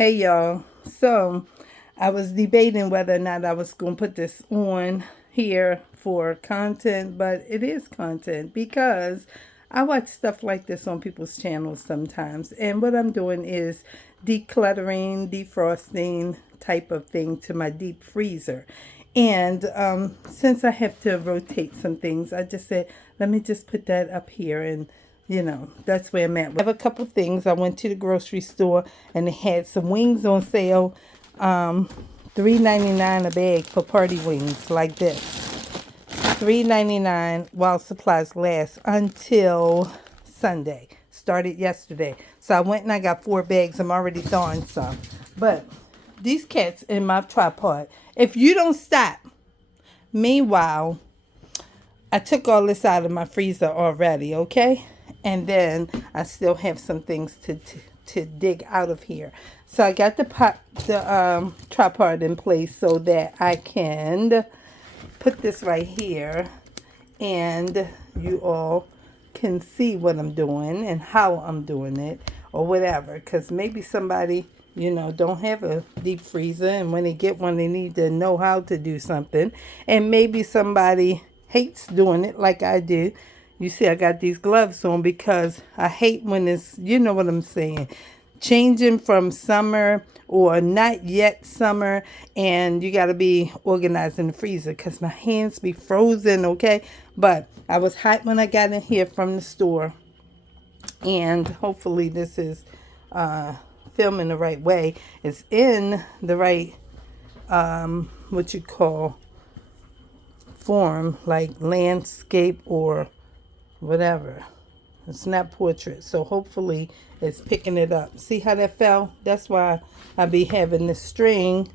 Hey y'all. So I was debating whether or not I was going to put this on here for content, but it is content because I watch stuff like this on people's channels sometimes. And what I'm doing is decluttering, defrosting type of thing to my deep freezer. And since I have to rotate some things, I just said, let me just put that up here and that's where I'm at. I have a couple things. I went to the grocery store and they had some wings on sale. $3.99 a bag for party wings like this. $3.99 while supplies last until Sunday. Started yesterday. So I went and I got 4 bags. I'm already thawing some. But these cats in my tripod, if you don't stop, meanwhile, I took all this out of my freezer already, okay? And then I still have some things to dig out of here. So I got the tripod in place so that I can put this right here and you all can see what I'm doing and how I'm doing it or whatever. Because maybe somebody, don't have a deep freezer, and when they get one, they need to know how to do something. And maybe somebody hates doing it like I do. You see, I got these gloves on because I hate when it's, you know what I'm saying, changing from summer or not yet summer, and you got to be organized in the freezer because my hands be frozen, okay? But I was hot when I got in here from the store, and hopefully this is filming the right way. It's in the right, what you call, form, like landscape or whatever. It's not portrait, so hopefully it's picking it up. See how that fell? That's why I be having the string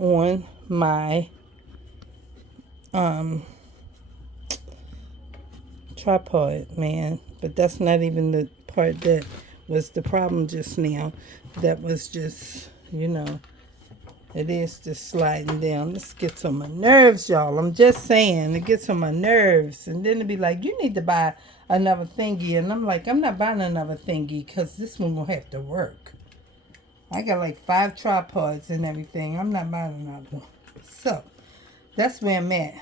on my tripod, man. But that's not even the part that was the problem just now. That was just, it is just sliding down. This gets on my nerves, y'all. I'm just saying, it gets on my nerves. And then it'll be like, you need to buy another thingy. And I'm like, I'm not buying another thingy because this one will have to work. I got like 5 tripods and everything. I'm not buying another one. So, that's where I'm at.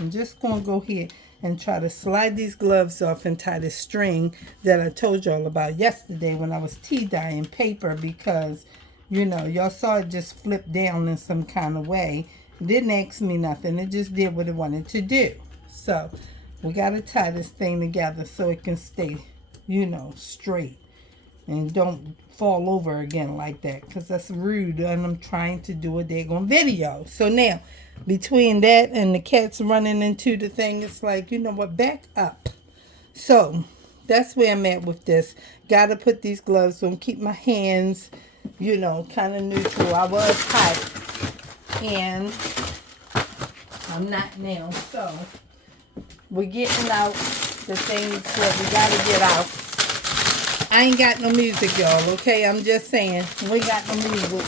I'm just going to go here and try to slide these gloves off and tie the string that I told y'all about yesterday when I was tea dyeing paper because y'all saw it just flip down in some kind of way. It didn't ask me nothing. It just did what it wanted to do. So we got to tie this thing together so it can stay, straight. And don't fall over again like that because that's rude. And I'm trying to do a daggone video. So now, between that and the cats running into the thing, it's like, you know what, back up. So that's where I'm at with this. Got to put these gloves on, keep my hands kind of neutral. I was hot and I'm not now. So we're getting out the things that we got to get out. I ain't got no music, y'all, okay? I'm just saying, we got no music.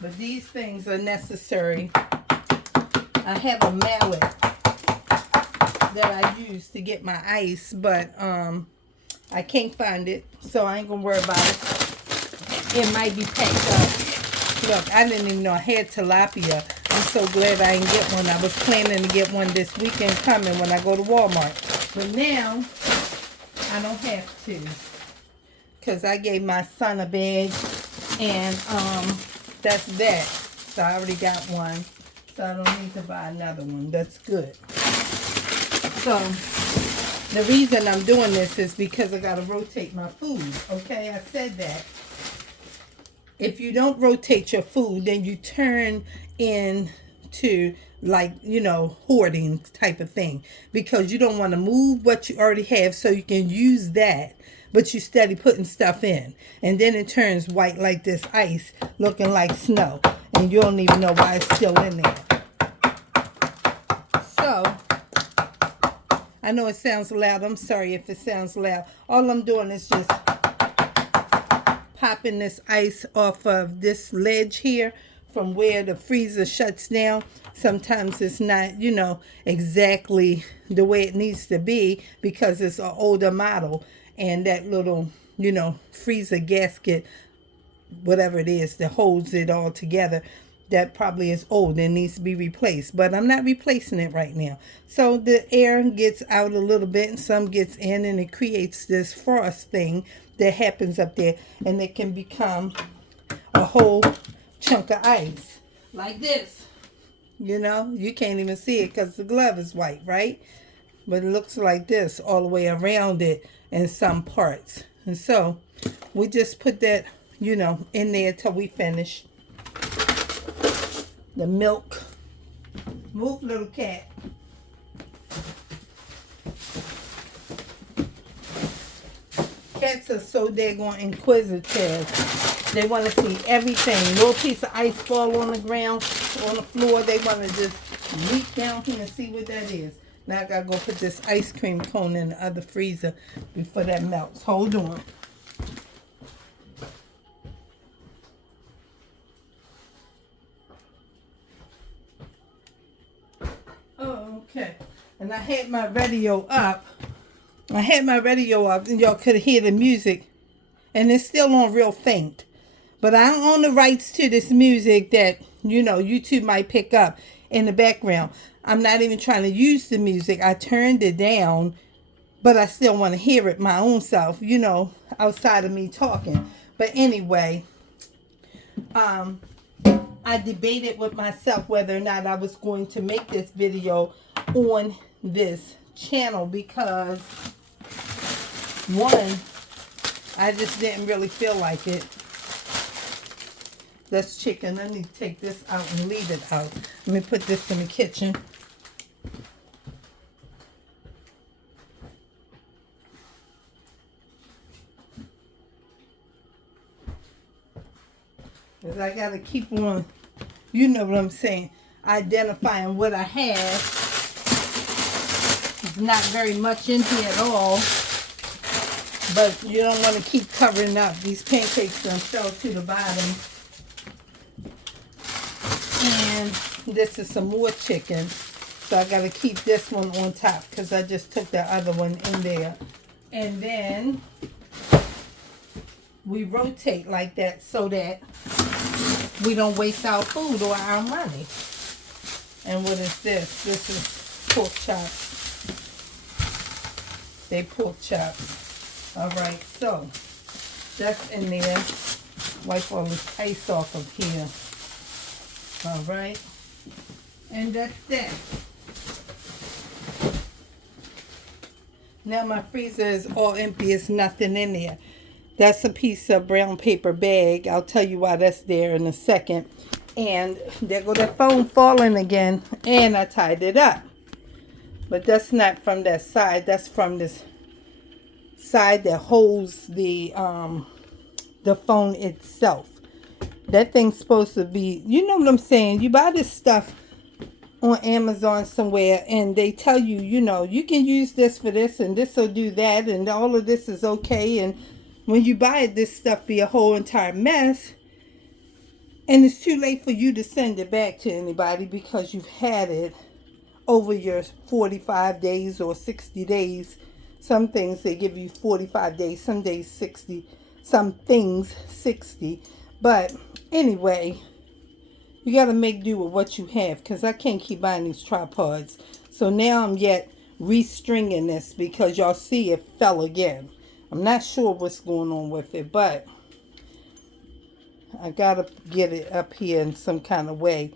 But these things are necessary. I have a mallet that I use to get my ice, but I can't find it, so I ain't gonna worry about it. It might be packed up. Look, I didn't even know I had tilapia. I'm so glad I didn't get one. I was planning to get one this weekend coming when I go to Walmart. But now, I don't have to. Because I gave my son a bag, and that's that. So I already got one. So I don't need to buy another one. That's good. So, the reason I'm doing this is because I got to rotate my food. Okay, I said that. If you don't rotate your food, then you turn into like, hoarding type of thing. Because you don't want to move what you already have so you can use that. But you steady putting stuff in. And then it turns white like this ice, looking like snow. And you don't even know why it's still in there. So, I know it sounds loud. I'm sorry if it sounds loud. All I'm doing is just popping this ice off of this ledge here from where the freezer shuts down, sometimes it's not, exactly the way it needs to be because it's an older model. And that little, freezer gasket, whatever it is that holds it all together, that probably is old and needs to be replaced. But I'm not replacing it right now. So the air gets out a little bit and some gets in, and it creates this frost thing that happens up there, and it can become a whole chunk of ice like this. You can't even see it because the glove is white, right? But it looks like this all the way around it in some parts. And so we just put that, in there till we finish. The milk. Move, little cat. Cats are so daggone inquisitive. They want to see everything. Little piece of ice fall on the ground, on the floor. They want to just reach down here and see what that is. Now I got to go put this ice cream cone in the other freezer before that melts. Hold on. Okay. And I had my radio up. And y'all could hear the music. And it's still on real faint. But I don't own the rights to this music that, YouTube might pick up in the background. I'm not even trying to use the music. I turned it down, but I still want to hear it my own self, outside of me talking. But anyway, I debated with myself whether or not I was going to make this video on this channel because, one, I just didn't really feel like it. That's chicken. I need to take this out and leave it out. Let me put this in the kitchen. Because I got to keep on, you know what I'm saying, identifying what I have. There's not very much in here at all. But you don't want to keep covering up. These pancakes don't fell to the bottom. And this is some more chicken. So I got to keep this one on top because I just took the other one in there. And then we rotate like that so that we don't waste our food or our money. And what is this? This is pork chops. They pork chops. Alright, so that's in there. Wipe all this ice off of here. Alright. And that's that. Now my freezer is all empty. There's nothing in there. That's a piece of brown paper bag. I'll tell you why that's there in a second. And there go that phone falling again. And I tied it up. But that's not from that side. That's from this side that holds the phone itself. That thing's supposed to be, you know what I'm saying? You buy this stuff on Amazon somewhere and they tell you, you can use this for this and this will do that and all of this is okay. And when you buy it, this stuff be a whole entire mess. And it's too late for you to send it back to anybody because you've had it over your 45 days or 60 days. Some things they give you 45 days, some days 60, some things 60. But anyway, you got to make do with what you have because I can't keep buying these tripods. So now I'm yet restringing this because y'all see it fell again. I'm not sure what's going on with it, but I got to get it up here in some kind of way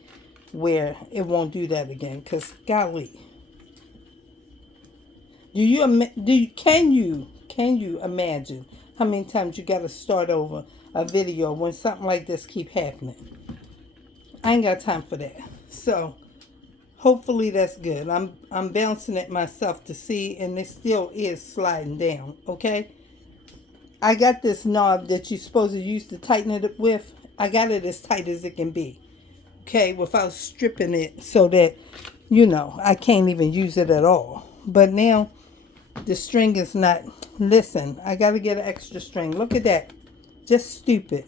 where it won't do that again because golly. Can you imagine how many times you got to start over a video when something like this keep happening? I ain't got time for that. So hopefully that's good. I'm bouncing it myself to see, and it still is sliding down. Okay. I got this knob that you're supposed to use to tighten it with. I got it as tight as it can be. Okay, without stripping it so that I can't even use it at all. But now the string is not. Listen, I got to get an extra string. Look at that. Just stupid.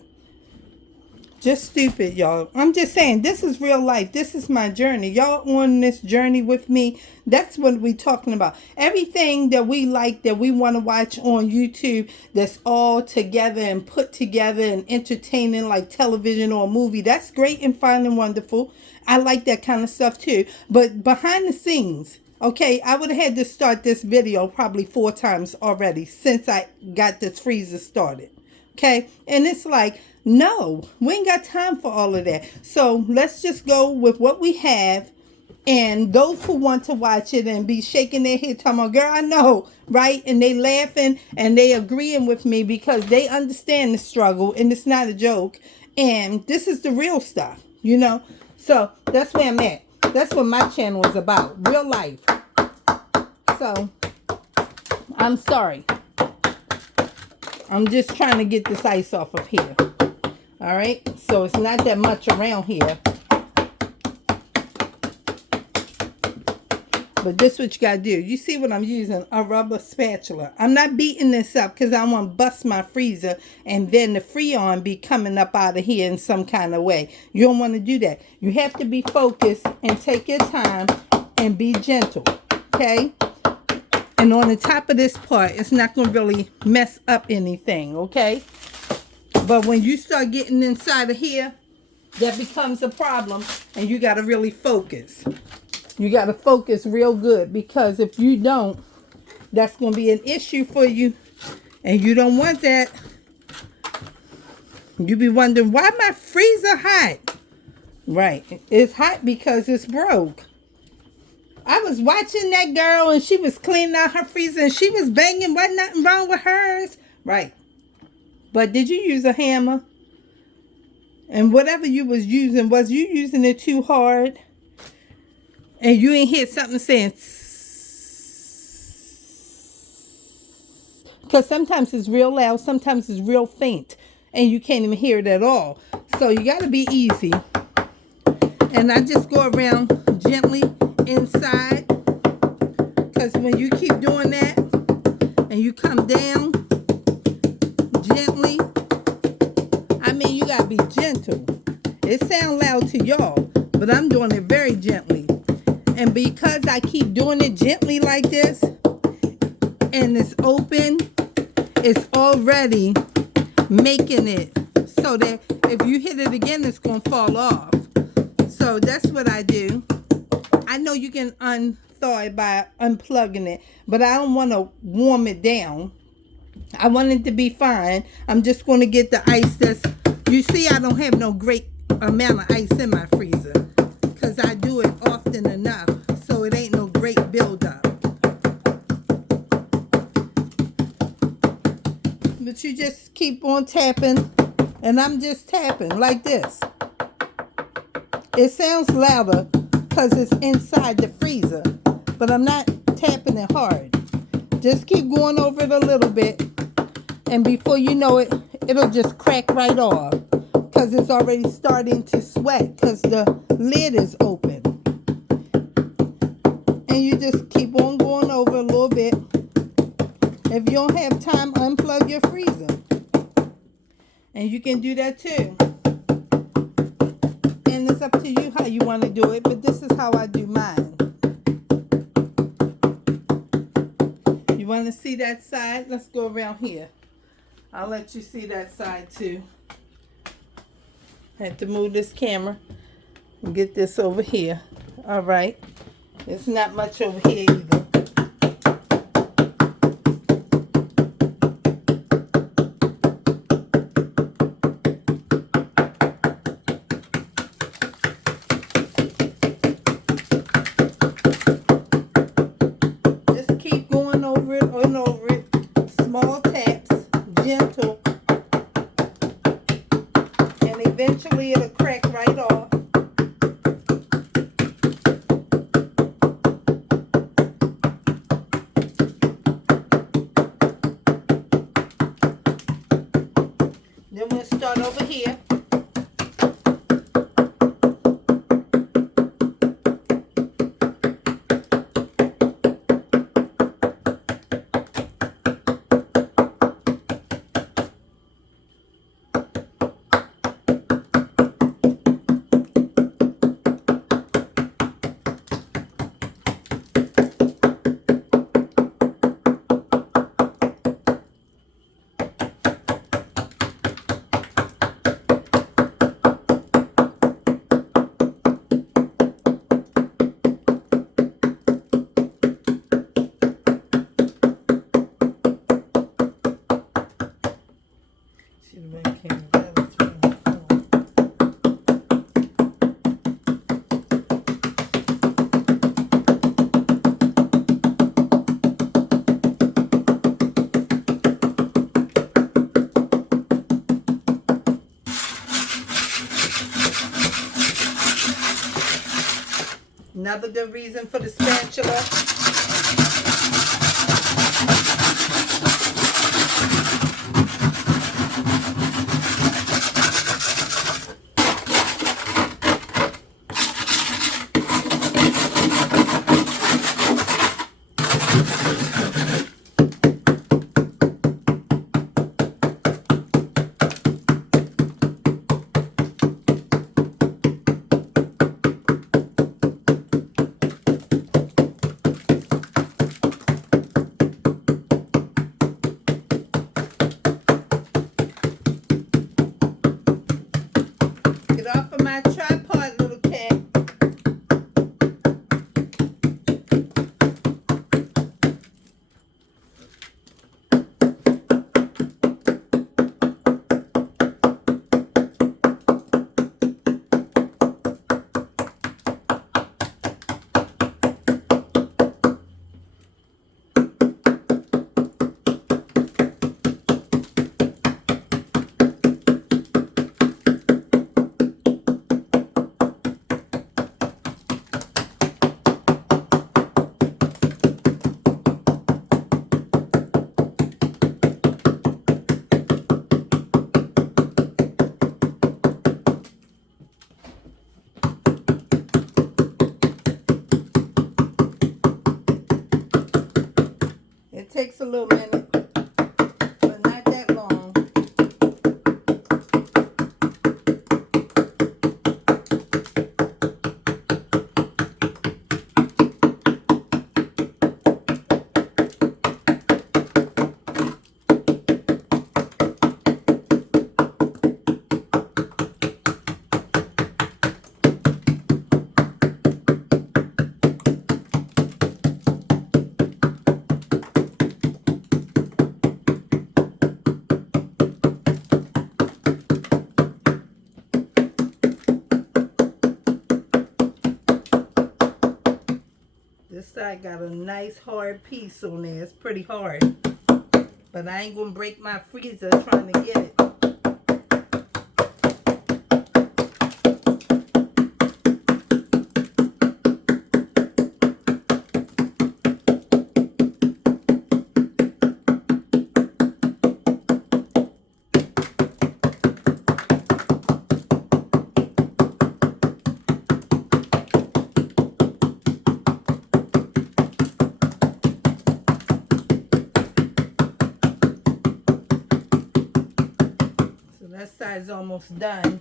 Just stupid, y'all. I'm just saying, this is real life. This is my journey. Y'all on this journey with me. That's what we talking about. Everything that we like, that we want to watch on YouTube, that's all together and put together and entertaining like television or a movie. That's great and fine and wonderful. I like that kind of stuff too. But behind the scenes, okay, I would have had to start this video probably 4 times already since I got this freezer started. Okay, and it's like, no, we ain't got time for all of that. So let's just go with what we have. And those who want to watch it and be shaking their head, talking about, girl, I know, right? And they laughing and they agreeing with me because they understand the struggle and it's not a joke. And this is the real stuff, you know? So that's where I'm at. That's what my channel is about, real life. So I'm sorry. I'm just trying to get this ice off of here. All right, so it's not that much around here. But this is what you got to do. You see what I'm using? A rubber spatula. I'm not beating this up because I want to bust my freezer and then the Freon be coming up out of here in some kind of way. You don't want to do that. You have to be focused and take your time and be gentle, okay? And on the top of this part, it's not going to really mess up anything, okay? But when you start getting inside of here, that becomes a problem, and you got to really focus. You got to focus real good, because if you don't, that's going to be an issue for you, and you don't want that. You be wondering, why my freezer hot? Right, it's hot because it's broke. I was watching that girl, and she was cleaning out her freezer, and she was banging. Wasn't nothing wrong with hers. Right. But did you use a hammer? And whatever you was using, was you using it too hard? And you ain't hear something saying, because sometimes it's real loud, sometimes it's real faint, and you can't even hear it at all. So you got to be easy. And I just go around gently inside, because when you keep doing that and you come down gently, I mean, you got to be gentle. It sounds loud to y'all, but I'm doing it very gently. And because I keep doing it gently like this, and it's open, it's already making it so that if you hit it again, it's going to fall off. So that's what I do. I know you can unthaw it by unplugging it, but I don't want to warm it down. I want it to be fine. I'm just going to get the ice that's, you see, I don't have no great amount of ice in my freezer because I do it often enough, so it ain't no great buildup. But you just keep on tapping, and I'm just tapping like this. It sounds louder because it's inside the freezer, but I'm not tapping it hard. Just keep going over it a little bit, and before you know it, it'll just crack right off because it's already starting to sweat because the lid is open. And you just keep on going over a little bit. If you don't have time, unplug your freezer. And you can do that too. And it's up to you how you want to do it, but this is how I do mine. You want to see that side? Let's go around here. I'll let you see that side too. I have to move this camera and get this over here. All right. It's not much over here either. Just keep going over it and over it. Small taps, gentle. And eventually it'll crack right off. another good reason for the spatula. Get off of my tripod, little cat. It takes a little minute, but not that long. This side got a nice hard piece on there. It's pretty hard. But I ain't gonna break my freezer trying to get it. That side's almost done.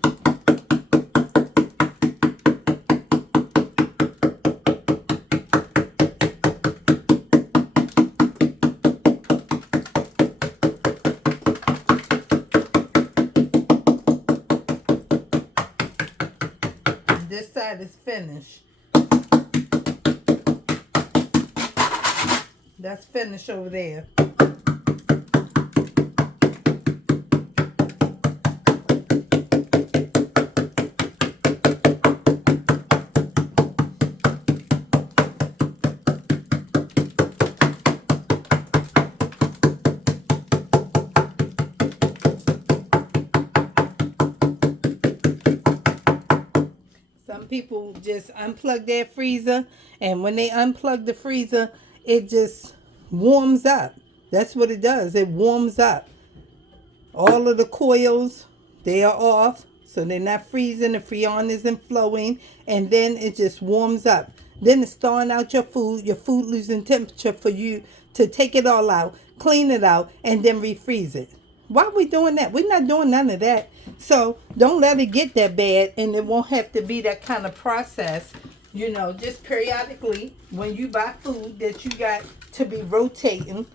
This side is finished. That's finished over there. People just unplug their freezer, and when they unplug the freezer, it just warms up. That's what it does. It warms up. All of the coils, they are off, so they're not freezing. The Freon isn't flowing, and then it just warms up. Then it's thawing out your food losing temperature for you to take it all out, clean it out, and then refreeze it. Why are we doing that? We're not doing none of that. So don't let it get that bad, and it won't have to be that kind of process. You know, just periodically when you buy food that you got to be rotating,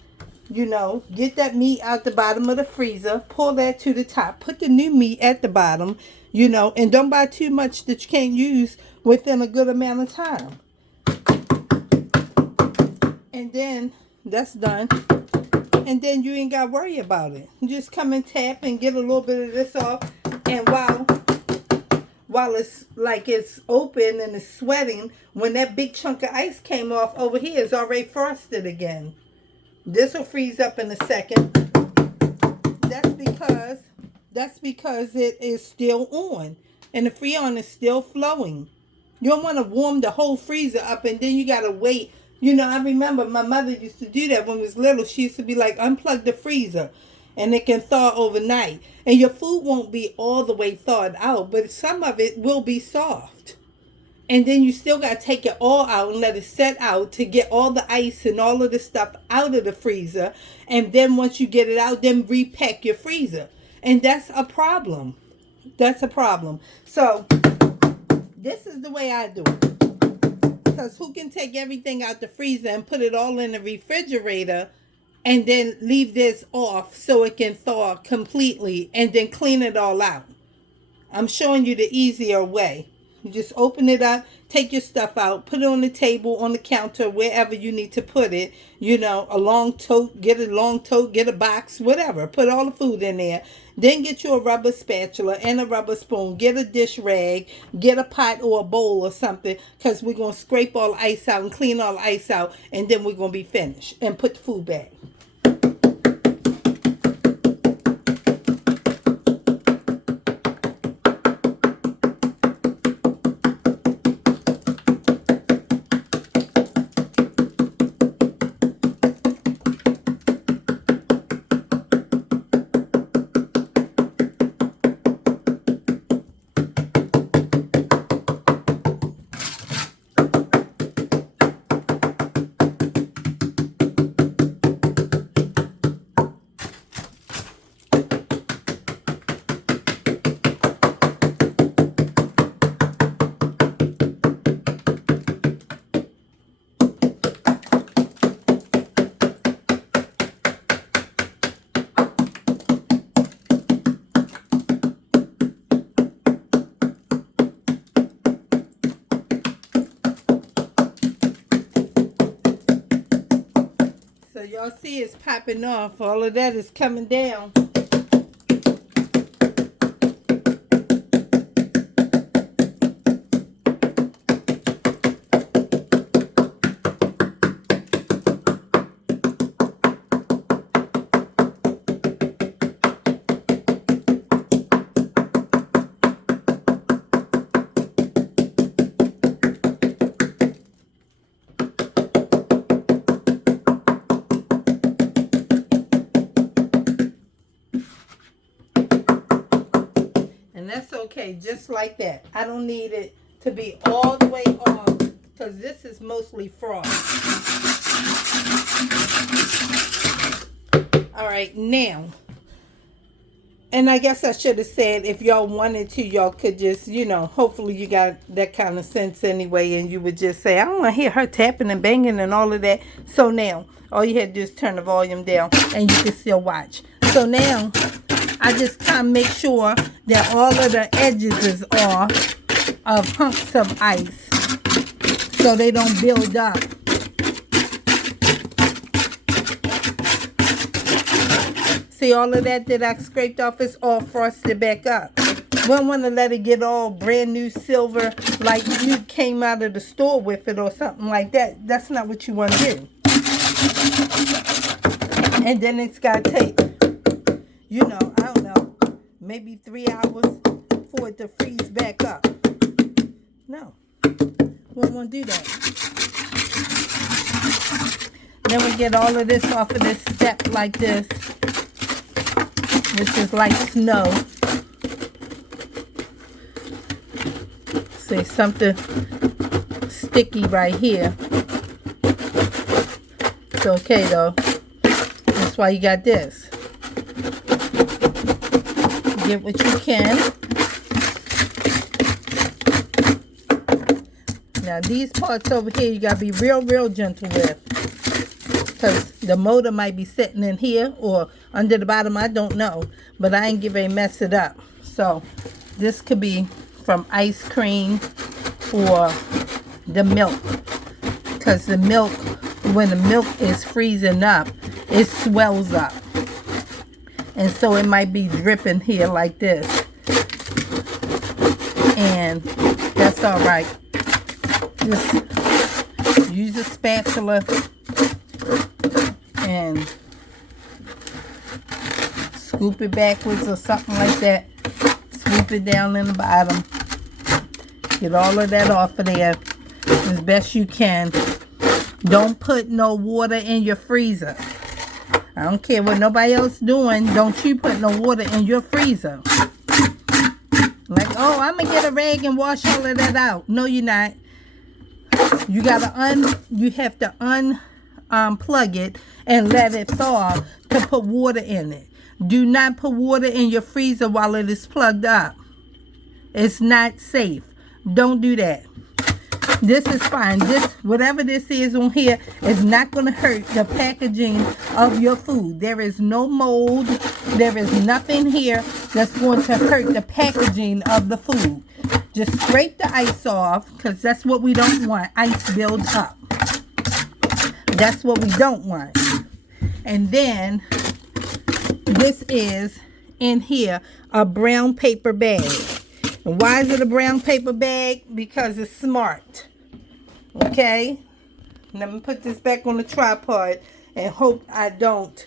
you know, get that meat out the bottom of the freezer, pull that to the top, put the new meat at the bottom, you know, and don't buy too much that you can't use within a good amount of time. And then that's done. And then you ain't got to worry about it. You just come and tap and get a little bit of this off. And while it's like it's open and it's sweating, when that big chunk of ice came off over here, it's already frosted again. This will freeze up in a second. That's because it is still on. And the Freon is still flowing. You don't want to warm the whole freezer up and then you got to wait. You know, I remember my mother used to do that when I was little. She used to be like, unplug the freezer and it can thaw overnight. And your food won't be all the way thawed out, but some of it will be soft. And then you still got to take it all out and let it set out to get all the ice and all of the stuff out of the freezer. And then once you get it out, then repack your freezer. And that's a problem. That's a problem. So this is the way I do it. Because who can take everything out the freezer and put it all in the refrigerator and then leave this off so it can thaw completely and then clean it all out? I'm showing you the easier way. You just open it up, take your stuff out, put it on the table, on the counter, wherever you need to put it. You know, a long tote, get a box, whatever. Put all the food in there. Then get you a rubber spatula and a rubber spoon. Get a dish rag, get a pot or a bowl or something, because we're going to scrape all the ice out and clean all the ice out, and then we're going to be finished. And put the food back. So y'all see it's popping off. All of that is coming down. That's okay, just like that. I don't need it to be all the way off because this is mostly frost. All right, now, and I guess I should have said if y'all wanted to, y'all could just, you know, hopefully you got that kind of sense anyway, and you would just say, I don't want to hear her tapping and banging and all of that. So now, all you had to do is turn the volume down and you can still watch. So now, I just kind of make sure that all of the edges is off of hunks of ice so they don't build up. See, all of that I scraped off is all frosted back up. We don't want to let it get all brand new silver like you came out of the store with it or something like that. That's not what you want to do. And then it's got to take, you know, I don't know, maybe 3 hours for it to freeze back up. No, we don't want to do that. Then we get all of this off of this step like this, which is like snow. See, something sticky right here. It's okay though. That's why you got this. Get what you can. Now these parts over here you gotta be real gentle with, because the motor might be sitting in here or under the bottom, I don't know, but I ain't gonna mess it up. So this could be from ice cream or the milk, because the milk, when the milk is freezing up, it swells up. And so it might be dripping here like this. And that's all right. Just use a spatula and scoop it backwards or something like that. Scoop it down in the bottom. Get all of that off of there as best you can. Don't put no water in your freezer. I don't care what nobody else doing. Don't you put no water in your freezer. Like, oh, I'm going to get a rag and wash all of that out. No, you're not. You have to unplug it and let it thaw to put water in it. Do not put water in your freezer while it is plugged up. It's not safe. Don't do that. This is fine. Whatever this is on here is not going to hurt the packaging of your food. There is no mold. There is nothing here that's going to hurt the packaging of the food. Just scrape the ice off, because that's what we don't want. Ice builds up. That's what we don't want. And then this is in here a brown paper bag. And why is it a brown paper bag? Because it's smart. Okay, let me put this back on the tripod and hope I don't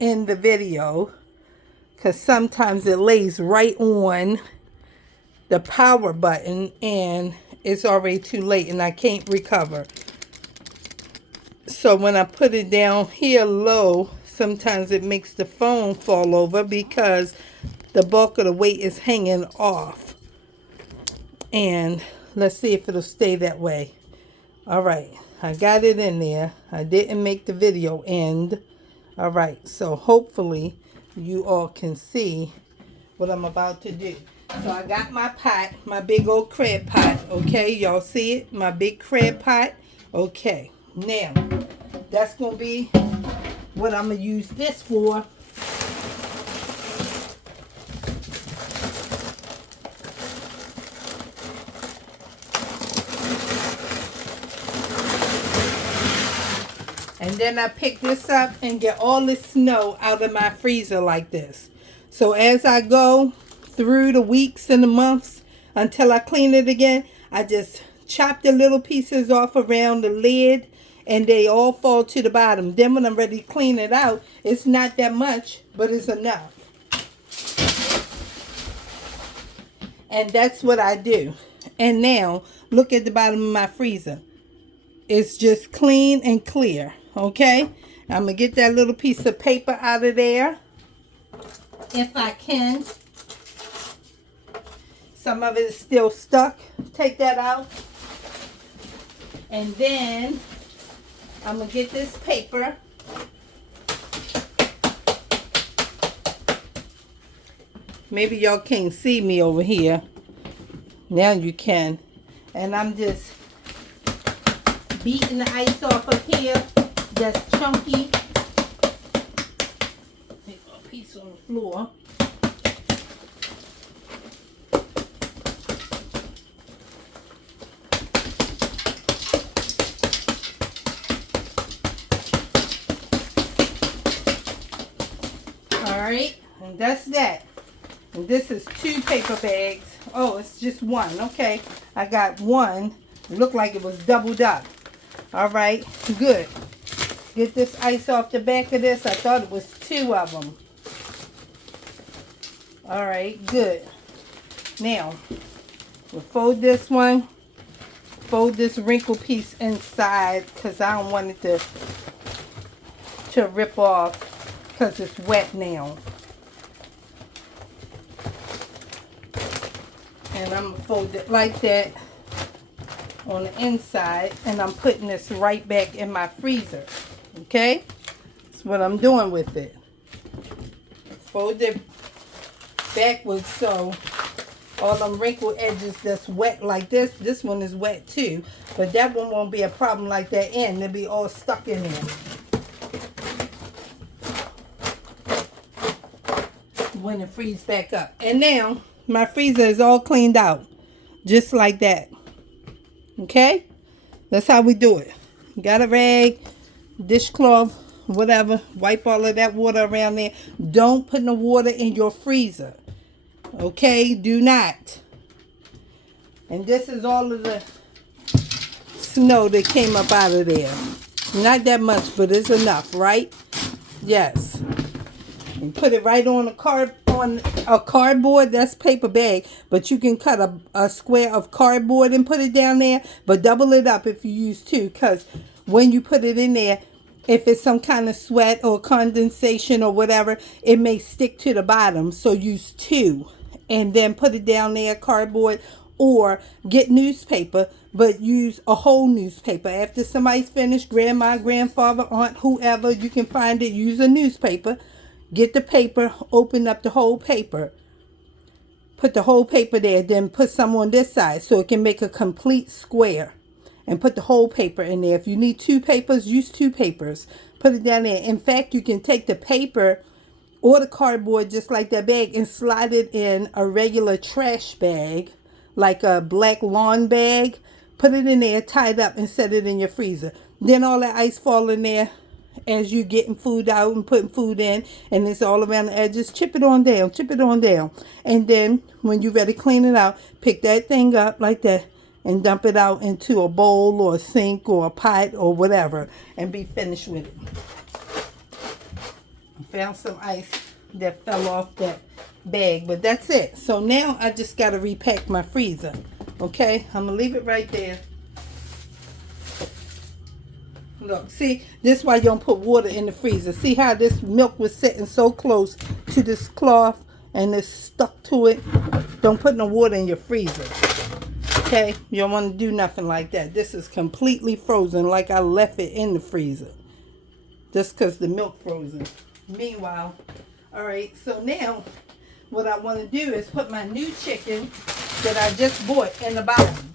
end the video, because sometimes it lays right on the power button and it's already too late and I can't recover. So when I put it down here low, sometimes it makes the phone fall over because the bulk of the weight is hanging off. And let's see if it'll stay that way. All right, I got it in there. I didn't make the video end. All right, so hopefully you all can see what I'm about to do. So I got my pot, my big old crab pot. Okay, y'all see it? My big crab pot. Okay, now that's going to be what I'm going to use this for. And then I pick this up and get all this snow out of my freezer like this. So as I go through the weeks and the months until I clean it again, I just chop the little pieces off around the lid and they all fall to the bottom. Then when I'm ready to clean it out, it's not that much, but it's enough. And that's what I do. And now, look at the bottom of my freezer. It's just clean and clear. Okay, I'm gonna get that little piece of paper out of there if I can. Some of it is still stuck. Take that out. And then I'm gonna get this paper. Maybe y'all can't see me over here. Now you can. And I'm just beating the ice off of here. That's chunky. Take a piece on the floor. Alright, and that's that. And this is 2 paper bags. Oh, it's just one. Okay, I got one. It looked like it was doubled up. Alright, good. Get this ice off the back of this. I thought it was 2 of them. Alright, good. Now, we'll fold this one. Fold this wrinkle piece inside because I don't want it to rip off because it's wet now. And I'm going to fold it like that on the inside. And I'm putting this right back in my freezer. Okay, that's what I'm doing with it. Fold it backwards so all them wrinkle edges that's wet like this one is wet too, but that one won't be a problem like that end. They'll be all stuck in there. When it freezes back up. And now my freezer is all cleaned out. Just like that. Okay, that's how we do it. Got a rag, dishcloth, whatever, wipe all of that water around there. Don't put no water in your freezer. Okay, do not. And this is all of the snow that came up out of there. Not that much, but it's enough, right? Yes. And put it right on the on a cardboard, that's paper bag, but you can cut a square of cardboard and put it down there, but double it up if you use two, because when you put it in there, if it's some kind of sweat or condensation or whatever, it may stick to the bottom. So use two and then put it down there, cardboard, or get newspaper, but use a whole newspaper. After somebody's finished, grandma, grandfather, aunt, whoever, you can find it, use a newspaper. Get the paper, open up the whole paper. Put the whole paper there, then put some on this side so it can make a complete square. And put the whole paper in there. If you need two papers, use two papers. Put it down there. In fact, you can take the paper or the cardboard just like that bag and slide it in a regular trash bag, like a black lawn bag. Put it in there, tie it up, and set it in your freezer. Then all that ice fall in there as you getting food out and putting food in, and it's all around the edges. Chip it on down, chip it on down. And then when you're ready to clean it out, pick that thing up like that and dump it out into a bowl or a sink or a pot or whatever and be finished with it. I found some ice that fell off that bag, but that's it. So now I just got to repack my freezer. Okay, I'm going to leave it right there. Look, see, this is why you don't put water in the freezer. See how this milk was sitting so close to this cloth and it's stuck to it? Don't put no water in your freezer. Okay, you don't want to do nothing like that. This is completely frozen like I left it in the freezer. Just because the milk frozen. Meanwhile, all right, so now what I want to do is put my new chicken that I just bought in the bottom.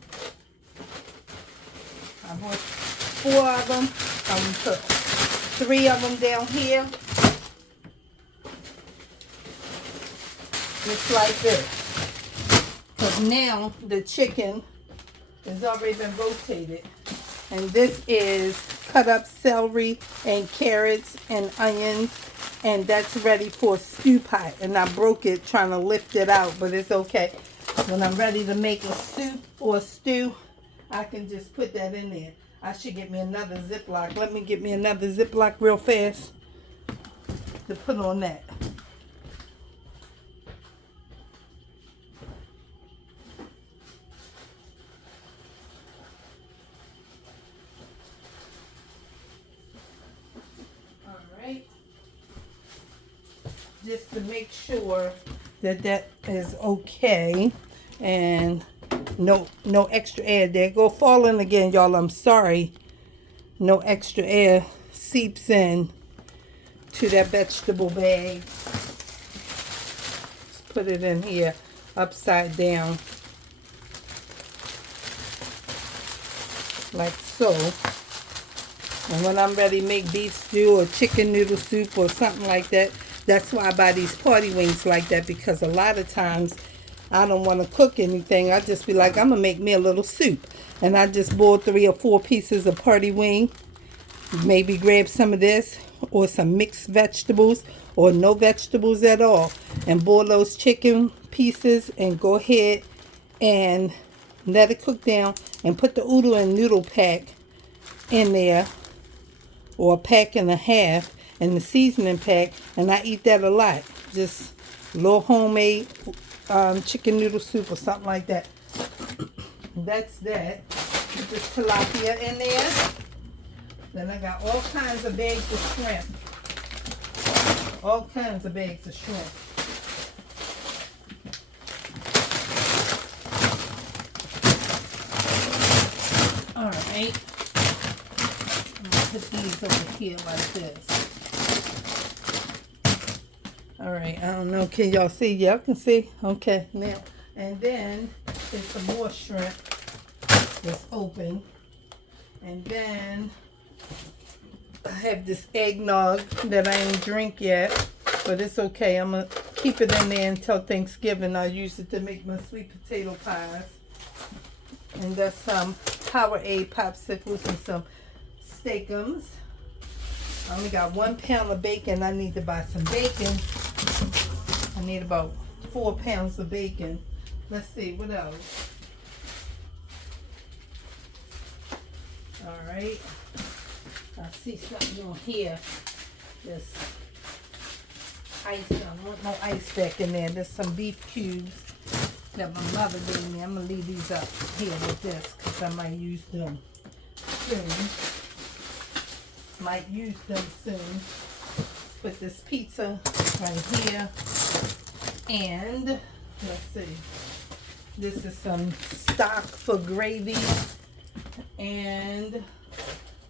I bought 4 of them. I'm going to put 3 of them down here. Just like this. Because now the chicken has already been rotated. And this is cut up celery and carrots and onions. And that's ready for a stew pot. And I broke it trying to lift it out, but it's okay. When I'm ready to make a soup or a stew, I can just put that in there. I should get me another Ziploc. Let me get me another Ziploc real fast to put on that. Just to make sure that that is okay and no extra air. There go falling again, y'all. I'm sorry. No extra air seeps in to that vegetable bag. Just put it in here upside down like so. And when I'm ready to make beef stew or chicken noodle soup or something like that, that's why I buy these party wings like that, because a lot of times I don't want to cook anything. I just be like, I'm going to make me a little soup. And I just boil 3 or 4 pieces of party wing. Maybe grab some of this or some mixed vegetables or no vegetables at all. And boil those chicken pieces and go ahead and let it cook down. And put the oodle and noodle pack in there, or a pack and a half. And the seasoning pack, and I eat that a lot. Just a little homemade chicken noodle soup or something like that. That's that. Put this tilapia in there. Then I got all kinds of bags of shrimp. All kinds of bags of shrimp. All right. I'm gonna put these over here like this. All right, I don't know, can y'all see? Y'all can see? Okay, now. And then there's some more shrimp that's open. And then I have this eggnog that I ain't drink yet, but it's okay. I'm going to keep it in there until Thanksgiving. I'll use it to make my sweet potato pies. And that's some Powerade popsicles and some steakums. I only got 1 pound of bacon. I need to buy some bacon. I need about 4 pounds of bacon. Let's see, what else? All right. I see something on here. This ice. I don't want no ice back in there. There's some beef cubes that my mother gave me. I'm going to leave these up here with this because I might use them soon. Might use them soon. Put this pizza right here. And let's see. This is some stock for gravy. And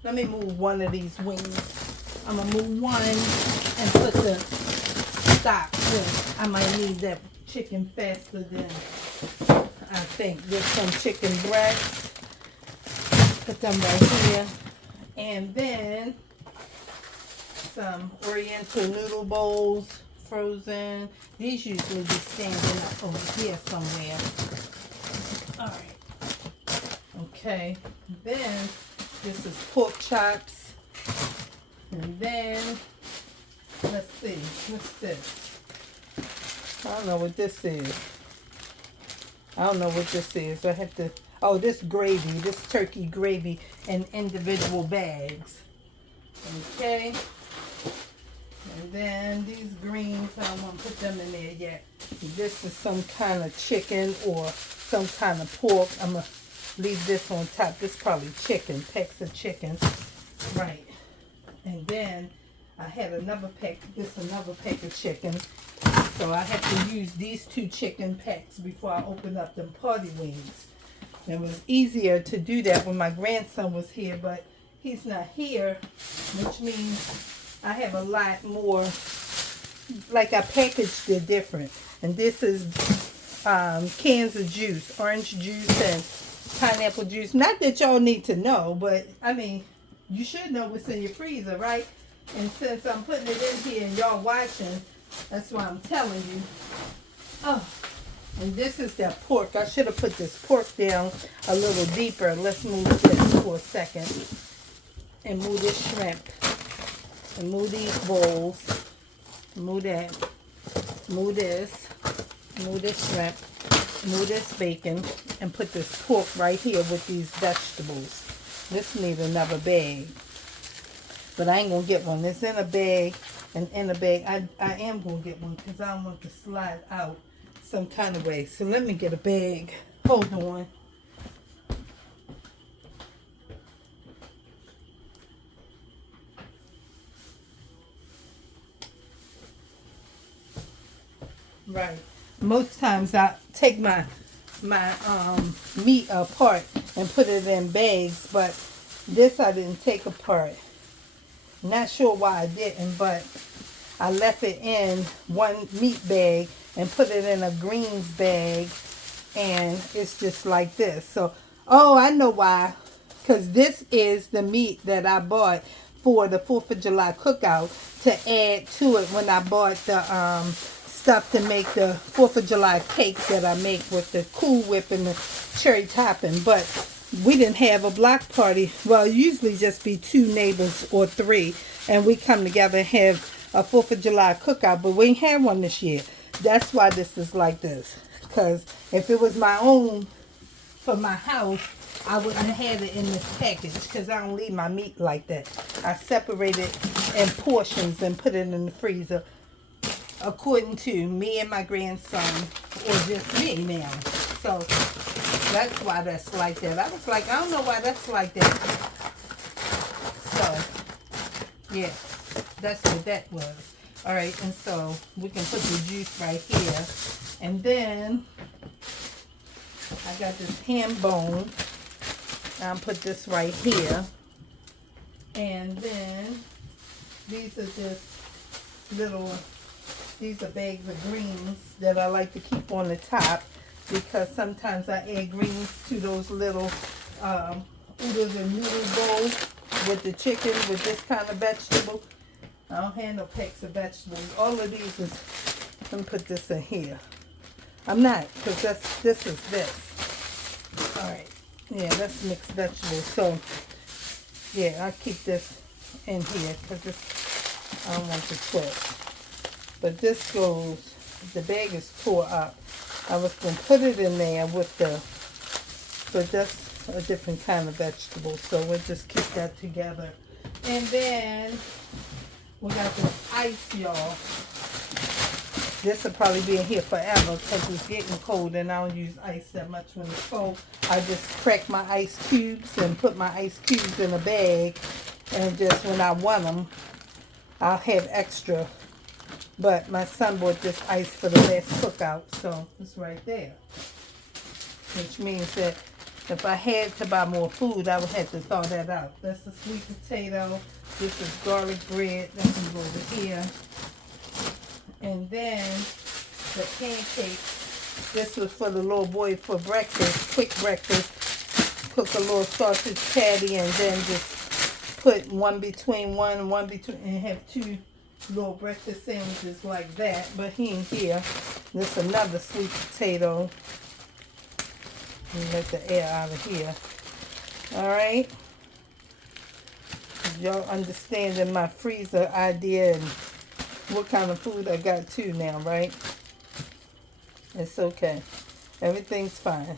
let me move one of these wings. I'm going to move one and put the stock with. I might need that chicken faster than I think. There's some chicken breasts. Put them right here. And then some oriental noodle bowls, frozen. These usually be standing up over here somewhere. Alright. Okay. Then this is pork chops. And then let's see. What's this? I don't know what this is. I don't know what this is. I have to. Oh, this gravy. This turkey gravy in individual bags. Okay. And then these greens, I don't want to put them in there yet. This is some kind of chicken or some kind of pork. I'm going to leave this on top. This is probably chicken, packs of chicken. Right. And then I had another pack, another pack of chicken. So I have to use these 2 chicken packs before I open up them party wings. It was easier to do that when my grandson was here, but he's not here, which means I have a lot more, like I packaged it different. And this is cans of juice, orange juice and pineapple juice. Not that y'all need to know, but I mean, you should know what's in your freezer, right? And since I'm putting it in here and y'all watching, that's why I'm telling you. Oh, and this is that pork. I should have put this pork down a little deeper. Let's move this for a second. And move this shrimp. And move these bowls. Move that. Move this. Move this shrimp. Move this bacon. And put this pork right here with these vegetables. This needs another bag. But I ain't going to get one. It's in a bag. And in a bag. I am going to get one because I don't want to slide out some kind of way. So let me get a bag. Hold on. Right. Most times I take my meat apart and put it in bags, but this I didn't take apart. Not sure why I didn't, but I left it in one meat bag and put it in a greens bag, and it's just like this. So, oh, I know why. Because this is the meat that I bought for the 4th of July cookout to add to it when I bought the stuff to make the 4th of July cake that I make with the Cool Whip and the cherry topping. But we didn't have a block party. Well, usually just be 2 neighbors or 3, and we come together and have a 4th of July cookout, but we ain't had one this year. That's why this is like this. Because if it was my own for my house, I wouldn't have had it in this package because I don't leave my meat like that. I separate it in portions and put it in the freezer according to me and my grandson, or just me now. So that's why that's like that. I was like, I don't know why that's like that. So, yeah, that's what that was. All right, and so we can put the juice right here. And then I got this ham bone. I'll put this right here. And then these are just these are bags of greens that I like to keep on the top because sometimes I add greens to those little oodles and noodle bowls with the chicken with this kind of vegetable. I don't have no packs of vegetables. All of these is, let me put this in here. I'm not, because this is this. All right. Yeah, that's mixed vegetables. So, yeah, I'll keep this in here because I don't want to twist. But this goes, the bag is tore up. I was going to put it in there with but that's a different kind of vegetable. So we'll just keep that together. And then we got this ice, y'all. This will probably be in here forever because it's getting cold and I don't use ice that much when it's cold. I just crack my ice cubes and put my ice cubes in a bag, and just when I want them, I'll have extra. But my son bought this ice for the last cookout, so it's right there. Which means that if I had to buy more food, I would have to thaw that out. That's the sweet potato. This is garlic bread. That can go over here. And then the pancakes. This was for the little boy for breakfast, quick breakfast. Cook a little sausage patty and then just put one between one and one between, and have two little breakfast sandwiches like that. But he ain't here. This is another sweet potato. Let the air out of here. Alright. Y'all understanding my freezer idea and what kind of food I got too now, right? It's okay. Everything's fine.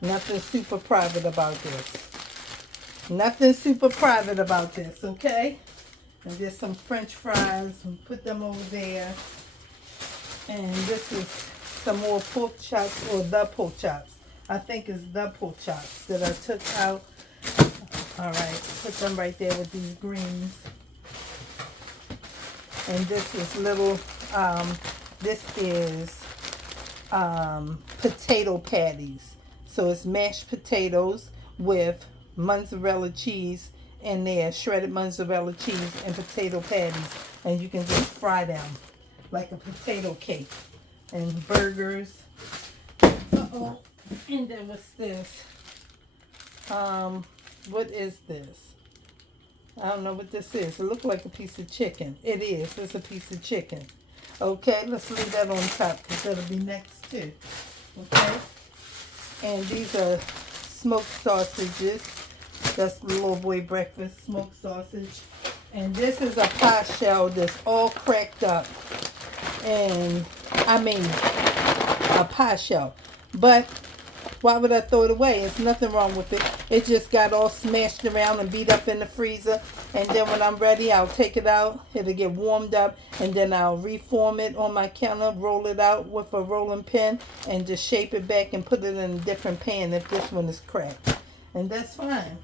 Nothing super private about this. Nothing super private about this, okay? And just some French fries. And put them over there. And this is some more pork chops, or the pork chops. I think it's the pork chops that I took out. Alright, put them right there with these greens. And this is little, this is potato patties. So it's mashed potatoes with mozzarella cheese in there, shredded mozzarella cheese and potato patties. And you can just fry them like a potato cake. And burgers. Uh-oh. And then what's this? What is this? I don't know what this is. It looks like a piece of chicken. It is. It's a piece of chicken. Okay, let's leave that on top because that'll be next too. Okay? And these are smoked sausages. That's the little boy breakfast, smoked sausage. And this is a pie shell that's all cracked up. And, I mean, a pie shell. But why would I throw it away? There's nothing wrong with it. It just got all smashed around and beat up in the freezer. And then when I'm ready, I'll take it out. It'll get warmed up. And then I'll reform it on my counter, roll it out with a rolling pin, and just shape it back and put it in a different pan if this one is cracked. And that's fine.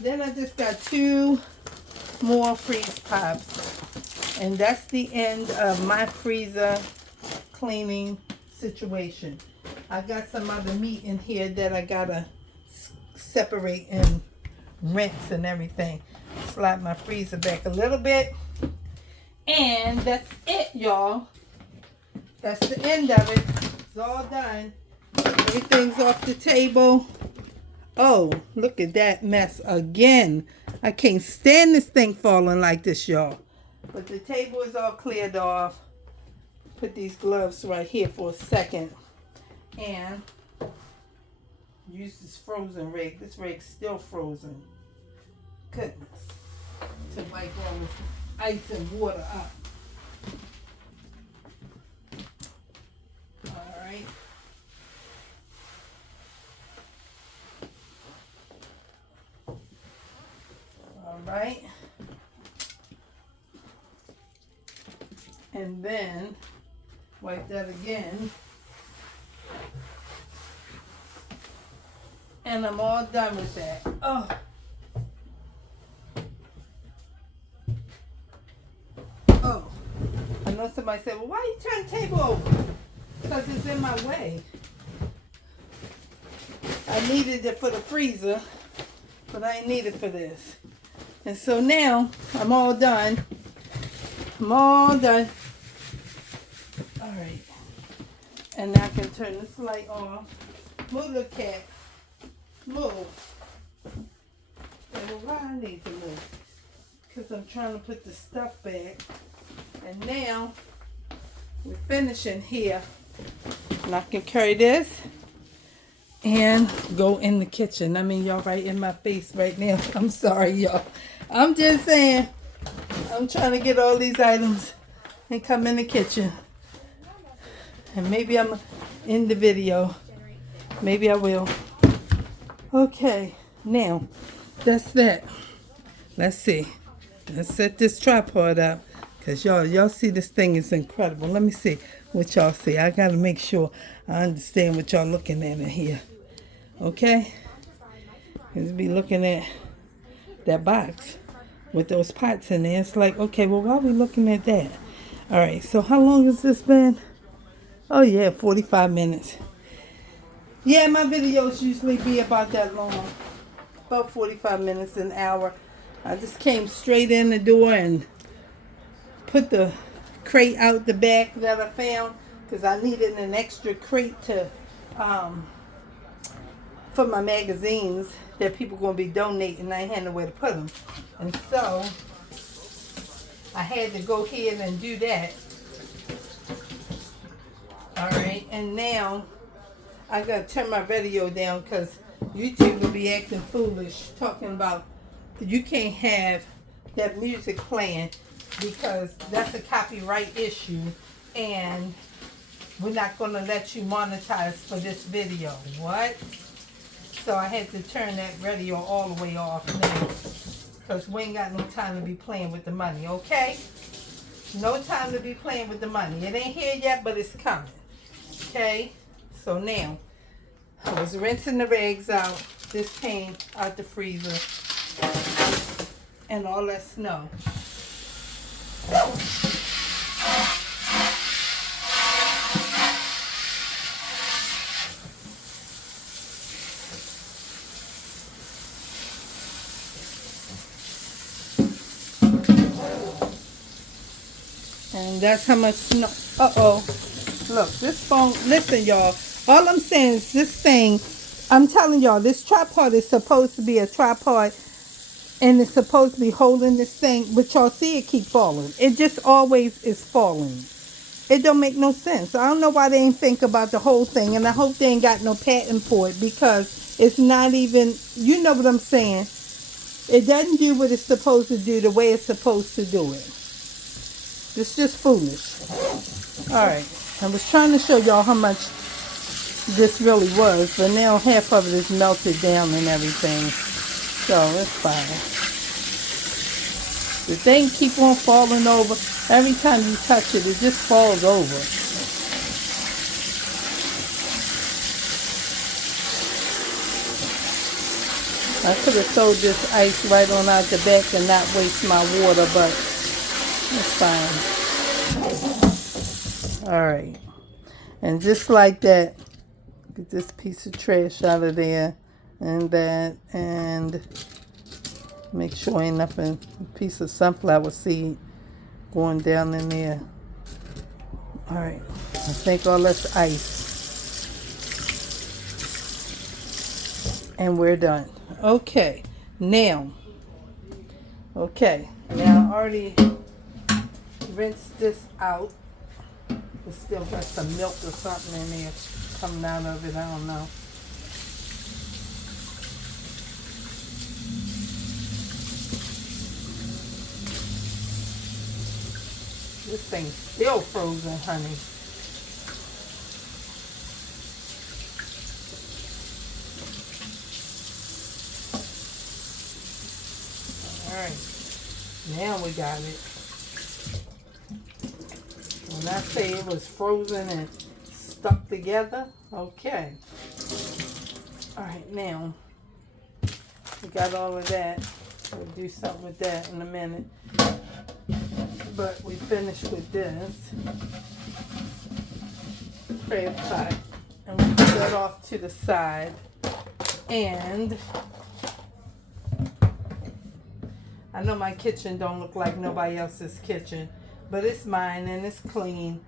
Then I just got 2 more freeze pops. And that's the end of my freezer cleaning situation. I got some other meat in here that I gotta separate and rinse and everything. Slide my freezer back a little bit. And that's it, y'all. That's the end of it. It's all done. Everything's off the table. Oh, look at that mess again. I can't stand this thing falling like this, y'all. But the table is all cleared off. Put these gloves right here for a second. And use this frozen rag. This rag's still frozen. Goodness. To wipe all this ice and water up. Alright. Alright. And then wipe that again. And I'm all done with that. Oh. Oh. I know somebody said, well, why you turn the table over? Because it's in my way. I needed it for the freezer, but I ain't need it for this. And so now, I'm all done. I'm all done. All right. And now I can turn this light off. Move the cat. Move. And why I need to move? Because I'm trying to put the stuff back. And now we're finishing here. And I can carry this and go in the kitchen. I mean, y'all right in my face right now. I'm sorry, y'all. I'm just saying, I'm trying to get all these items and come in the kitchen. And maybe I'm in the video. Maybe I will. Okay, now that's that. Let's see. Let's set this tripod up. Because y'all see this thing is incredible. Let me see what y'all see. I got to make sure I understand what y'all looking at in here. Okay? Because be looking at that box with those pots in there. It's like, okay, well, why are we looking at that? All right, so how long has this been? Oh, yeah, 45 minutes. Yeah, my videos usually be about that long. About 45 minutes, an hour. I just came straight in the door and put the crate out the back that I found because I needed an extra crate to for my magazines that people going to be donating. I had nowhere to put them. And so I had to go ahead and do that. Alright, and now I got to turn my video down because YouTube will be acting foolish talking about you can't have that music playing because that's a copyright issue and we're not going to let you monetize for this video. What? So I had to turn that radio all the way off now because we ain't got no time to be playing with the money, okay? No time to be playing with the money. It ain't here yet, but it's coming, okay? So now, I was rinsing the rags out. This came out the freezer and all that snow. And that's how much snow. Uh-oh. Look, this phone. Listen, y'all. All I'm saying is this thing, I'm telling y'all, this tripod is supposed to be a tripod and it's supposed to be holding this thing, but y'all see it keep falling. It just always is falling. It don't make no sense. I don't know why they ain't think about the whole thing, and I hope they ain't got no patent for it because it's not even, you know what I'm saying. It doesn't do what it's supposed to do the way it's supposed to do it. It's just foolish. Alright, I was trying to show y'all how much this really was, but now half of it is melted down and everything. So it's fine. The thing keep on falling over. Every time you touch it, it just falls over. I could have thrown this ice right on out the back and not waste my water, but it's fine. Alright. And just like that, get this piece of trash out of there and that, and make sure ain't nothing, a piece of sunflower seed going down in there. Alright, I think all that's ice. And we're done. Okay, now I already rinsed this out. There's still got some milk or something in there coming out of it, I don't know. This thing's still frozen, honey. Alright, now we got it. When I say it was frozen and stuck together, okay. Alright, now we got all of that. We'll do something with that in a minute. But we finished with this crab pot. And we put that off to the side. And I know my kitchen don't look like nobody else's kitchen, but it's mine and it's clean.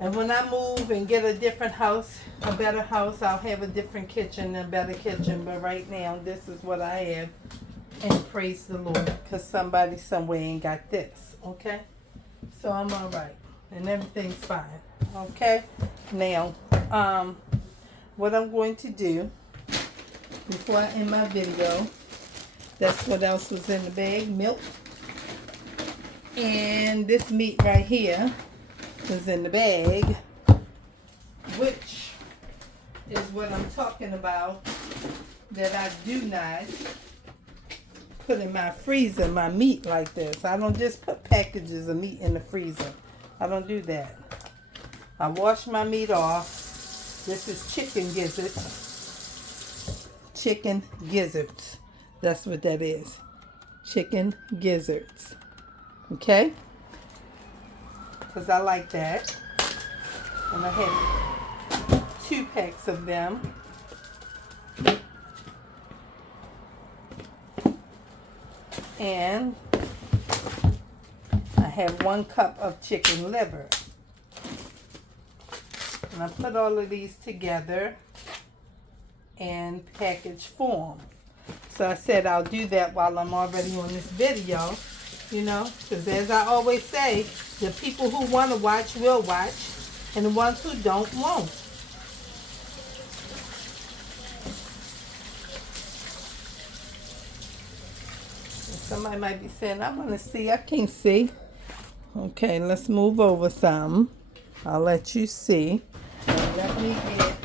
And when I move and get a different house, a better house, I'll have a different kitchen, a better kitchen. But right now, this is what I have. And praise the Lord, because somebody somewhere ain't got this, okay? So I'm all right, and everything's fine, okay? Now, what I'm going to do, before I end my video, that's what else was in the bag, milk. And this meat right here is in the bag, which is what I'm talking about, that I do not put in my freezer my meat like this. I don't just put packages of meat in the freezer. I don't do that. I wash my meat off. This is chicken gizzards. Chicken gizzards. That's what that is. Chicken gizzards. Okay? Because I like that. And I have 2 packs of them. And I have 1 cup of chicken liver. And I put all of these together in package form. So I said I'll do that while I'm already on this video, you know, because as I always say, the people who want to watch will watch, and the ones who don't won't. Somebody might be saying, I want to see. I can't see. Okay, let's move over some. I'll let you see. Let me get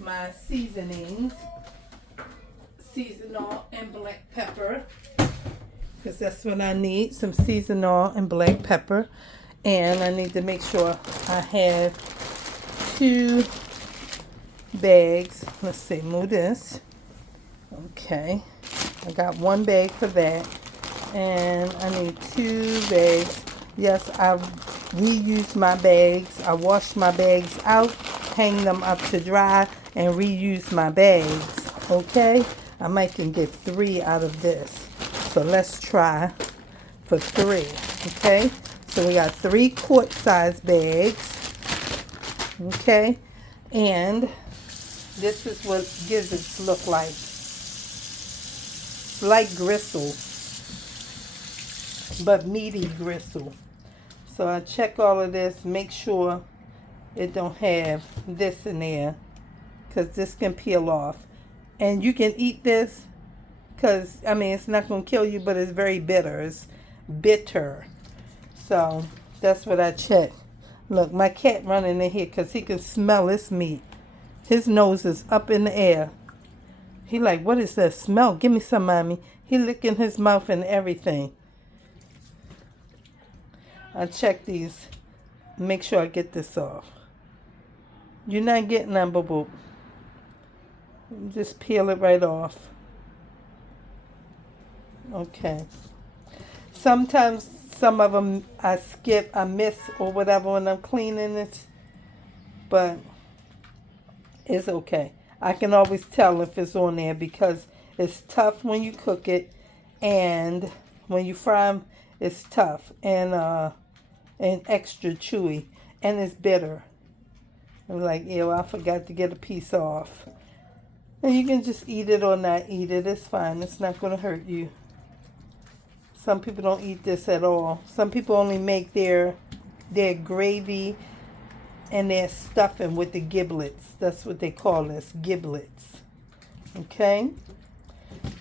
my seasonings. Seasonal and black pepper. Because that's what I need. Some seasonal and black pepper. And I need to make sure I have 2 bags. Let's see, move this. Okay. I got 1 bag for that, and I need 2 bags. Yes, I reuse my bags. I wash my bags out, hang them up to dry, and reuse my bags. Okay, I might can get 3 out of this. So let's try for 3. Okay, so we got 3 quart size bags. Okay, and this is what gizzards look like. Like gristle, but meaty gristle. So I check all of this, make sure it don't have this in there, because this can peel off. And you can eat this, because I mean it's not going to kill you, but it's very bitter. It's bitter. So that's what I check. Look, my cat running in here because he can smell this meat. His nose is up in the air. He like, what is that smell? Give me some, mommy. He licking his mouth and everything. I check these. Make sure I get this off. You're not getting that, boo-boo. Just peel it right off. Okay. Sometimes some of them I skip, I miss or whatever when I'm cleaning it. But it's okay. I can always tell if it's on there because it's tough when you cook it, and when you fry them, it's tough and extra chewy, and it's bitter. I'm like, ew, I forgot to get a piece off. And you can just eat it or not eat it. It's fine. It's not going to hurt you. Some people don't eat this at all. Some people only make their gravy and their stuffing with the giblets. That's what they call this, giblets. Okay?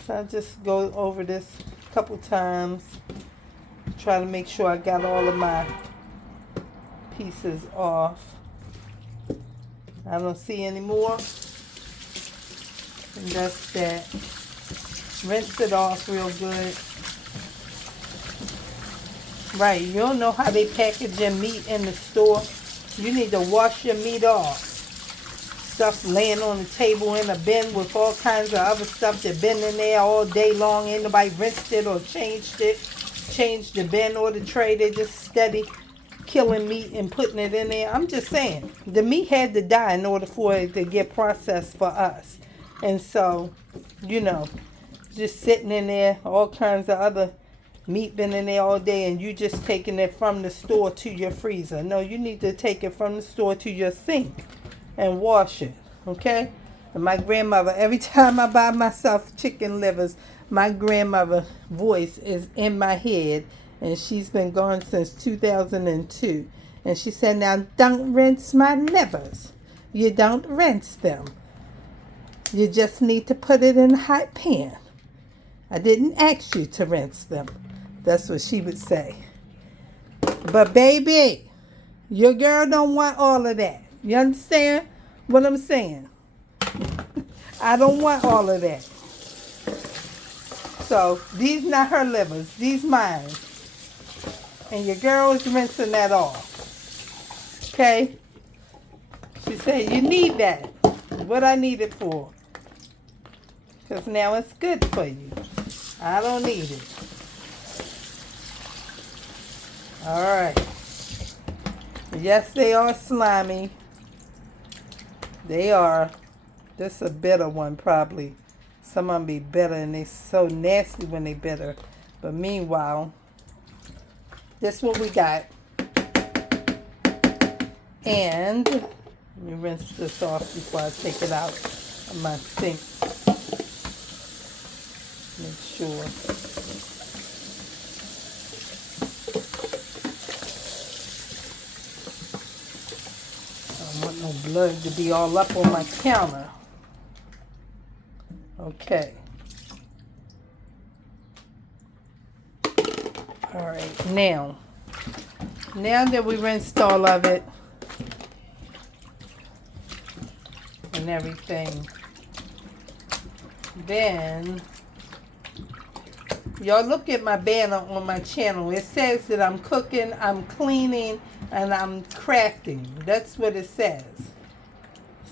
So I just go over this a couple times. Try to make sure I got all of my pieces off. I don't see any more. And that's that. Rinse it off real good. Right, you don't know how they package your meat in the store. You need to wash your meat off. Stuff laying on the table in a bin with all kinds of other stuff that been in there all day long. Ain't nobody rinsed it or changed it. Changed the bin or the tray. They just steady killing meat and putting it in there. I'm just saying, the meat had to die in order for it to get processed for us. And so, you know, just sitting in there, all kinds of other meat been in there all day, and you just taking it from the store to your freezer. No, you need to take it from the store to your sink and wash it, okay? And my grandmother, every time I buy myself chicken livers, my grandmother's voice is in my head, and she's been gone since 2002. And she said, now don't rinse my livers. You don't rinse them. You just need to put it in a hot pan. I didn't ask you to rinse them. That's what she would say. But baby, your girl don't want all of that. You understand what I'm saying? I don't want all of that. So these not her livers, these mine. And your girl is rinsing that off. Okay? She said, you need that. What I need it for. Because now it's good for you. I don't need it. Alright. Yes, they are slimy. They are. This is a bitter one probably. Some of them be bitter and they so nasty when they bitter. But meanwhile, this is what we got. And let me rinse this off before I take it out of my sink. Make sure. I don't want no blood to be all up on my counter. Okay. All right, now that we rinsed all of it and everything, then y'all look at my banner on my channel. It says that I'm cooking, I'm cleaning, and I'm crafting. That's what it says.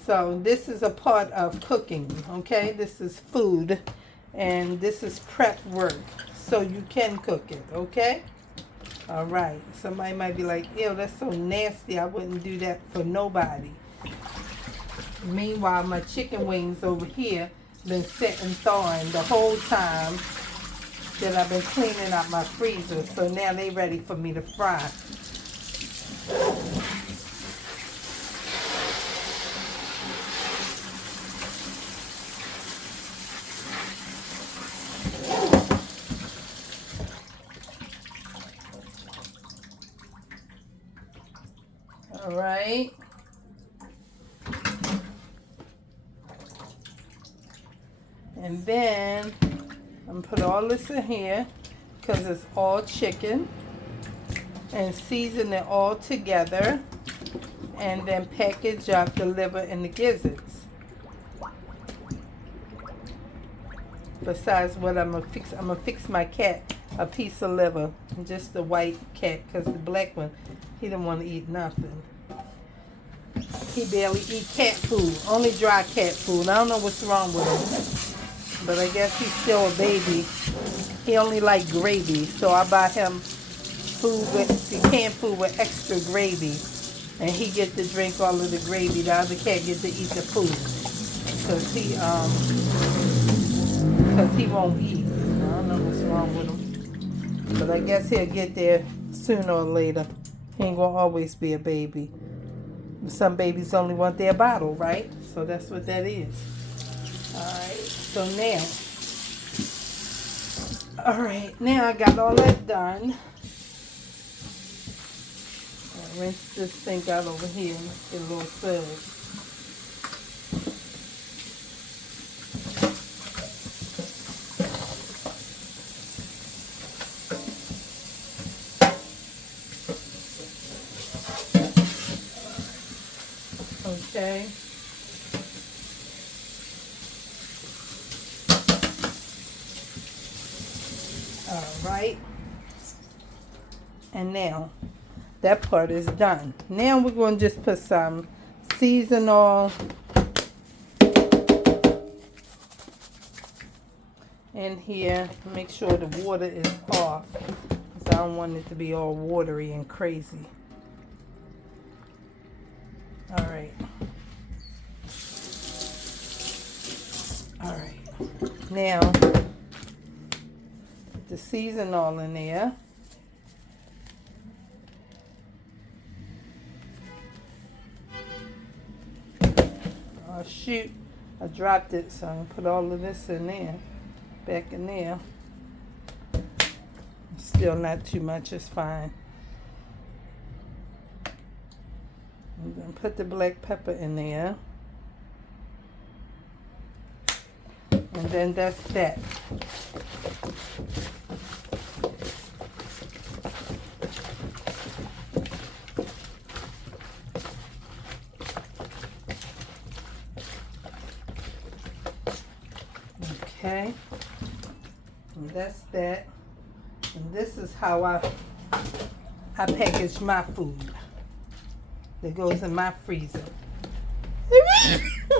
So this is a part of cooking, okay? This is food, and this is prep work. So you can cook it, okay? All right. Somebody might be like, ew, that's so nasty. I wouldn't do that for nobody. Meanwhile, my chicken wings over here been sitting thawing the whole time that I've been cleaning out my freezer. So now they ready for me to fry. All right. And then I'm gonna put all this in here because it's all chicken, and season it all together, and then package up the liver and the gizzards. Besides what I'm gonna fix my cat a piece of liver, just the white cat, because the black one, he didn't want to eat nothing. He barely eat cat food, only dry cat food. I don't know what's wrong with him, but I guess he's still a baby. He only like gravy, so I buy him food with canned food with extra gravy, and he get to drink all of the gravy. The other cat get to eat the food, cause he won't eat. I don't know what's wrong with him, but I guess he'll get there sooner or later. He ain't gonna always be a baby. Some babies only want their bottle, right? So that's what that is. Alright, so now I got all that done. I'll rinse this sink out over here. Let's get a little suds. Okay. All right. And now that part is done. Now we're going to just put some seasonal in here. Make sure the water is off, because I don't want it to be all watery and crazy. All right. All right. Now, put the season all in there. Oh, shoot. I dropped it, so I'm going to put all of this in there. Back in there. Still not too much. It's fine. I'm going to put the black pepper in there. And then that's that. Okay. that's that. And this is how I package my food that goes in my freezer.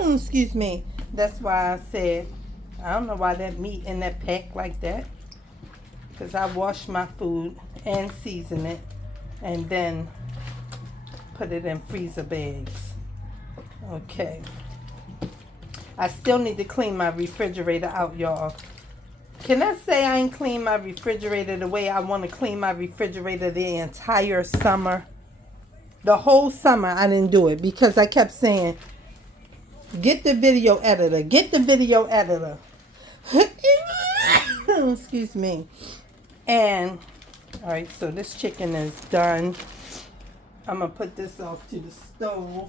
Excuse me. That's why I said, I don't know why that meat in that pack like that. Because I wash my food and season it and then put it in freezer bags. Okay. I still need to clean my refrigerator out, y'all. Can I say I ain't cleaned my refrigerator the way I want to clean my refrigerator the entire summer? The whole summer I didn't do it because I kept saying, get the video editor, get the video editor. Excuse me. And, all right, so this chicken is done. I'm going to put this off to the stove.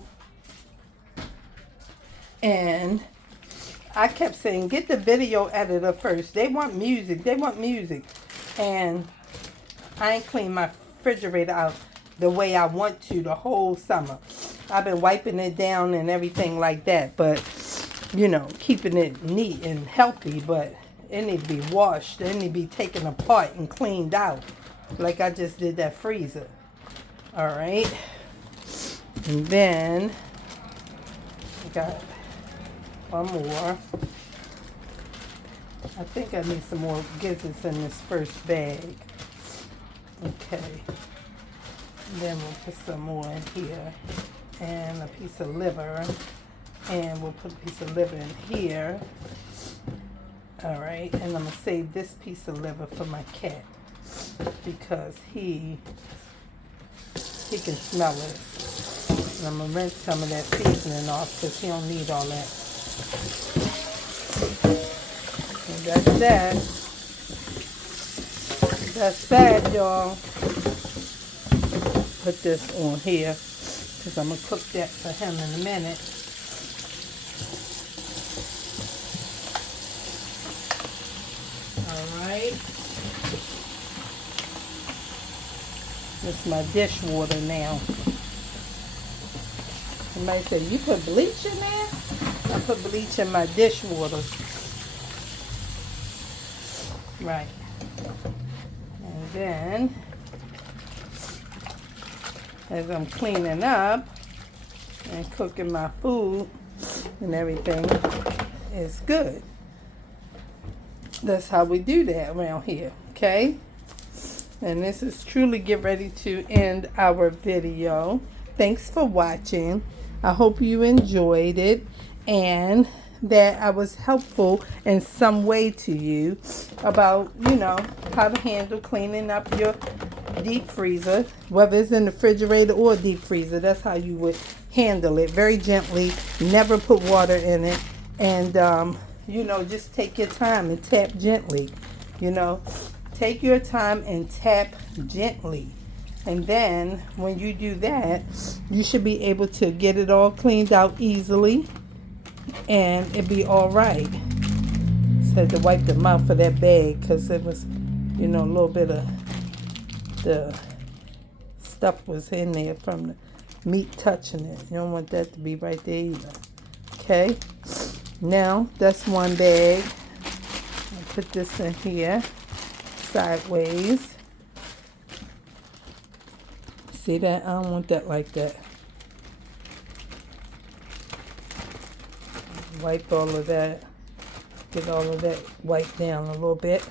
And I kept saying, get the video editor first. They want music. They want music. And I ain't cleaned my refrigerator out the way I want to the whole summer. I've been wiping it down and everything like that. But, you know, keeping it neat and healthy. But it needs to be washed. It needs to be taken apart and cleaned out. Like I just did that freezer. All right. And then I got one more. I think I need some more gizzards in this first bag. Okay. And then we'll put some more in here. And a piece of liver. And we'll put a piece of liver in here. All right. And I'm going to save this piece of liver for my cat. Because he can smell it. And I'm going to rinse some of that seasoning off because he don't need all that. And that's that. That's that, y'all. Put this on here because I'm going to cook that for him in a minute. All right. This is my dishwater now. Somebody said, you put bleach in there? I put bleach in my dishwater. Right. And then, as I'm cleaning up and cooking my food and everything, it's good. That's how we do that around here, okay? And this is truly get ready to end our video. Thanks for watching. I hope you enjoyed it and that I was helpful in some way to you about, you know, how to handle cleaning up your deep freezer, whether it's in the refrigerator or deep freezer. That's how you would handle it, very gently. Never put water in it. And, you know, just take your time and tap gently, you know. Take your time and tap gently. And then when you do that, you should be able to get it all cleaned out easily and it'd be all right. Just had to wipe the mouth of that bag because it was, you know, a little bit of the stuff was in there from the meat touching it. You don't want that to be right there either. Okay. Now that's one bag. I'll put this in here sideways. See that? I don't want that like that. Wipe all of that. Get all of that wiped down a little bit.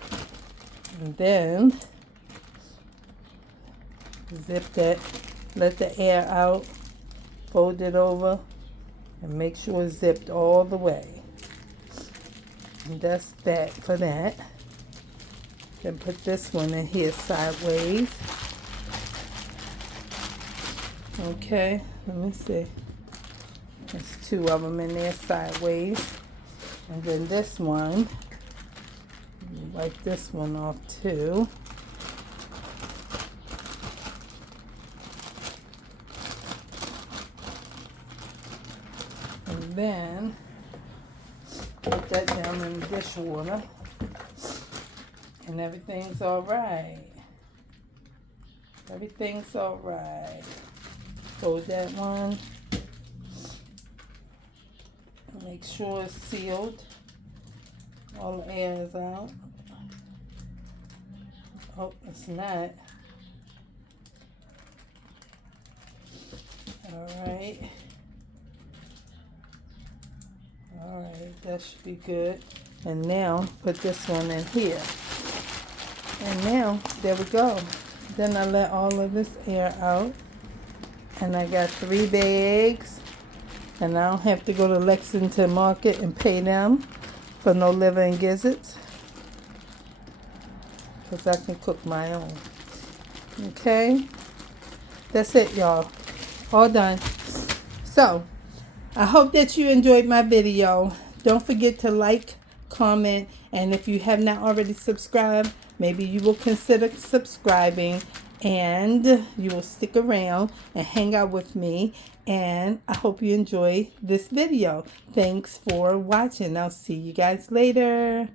And then zip that. Let the air out. Fold it over. And make sure it's zipped all the way. And that's that for that. Then put this one in here sideways. Okay, let me see. There's two of them in there sideways. And then this one, wipe this one off too. And then put that down in the dishwater. And everything's all right. Everything's all right. Fold that one. Make sure it's sealed. All the air is out. Oh, it's not. Alright. Alright, that should be good. And now, put this one in here. And now, there we go. Then I let all of this air out. And I got 3 bags. And I don't have to go to Lexington Market and pay them for no liver and gizzards. Because I can cook my own. Okay? That's it, y'all. All done. So, I hope that you enjoyed my video. Don't forget to like, comment, and if you have not already subscribed, maybe you will consider subscribing and you will stick around and hang out with me. And I hope you enjoy this video. Thanks for watching. I'll see you guys later.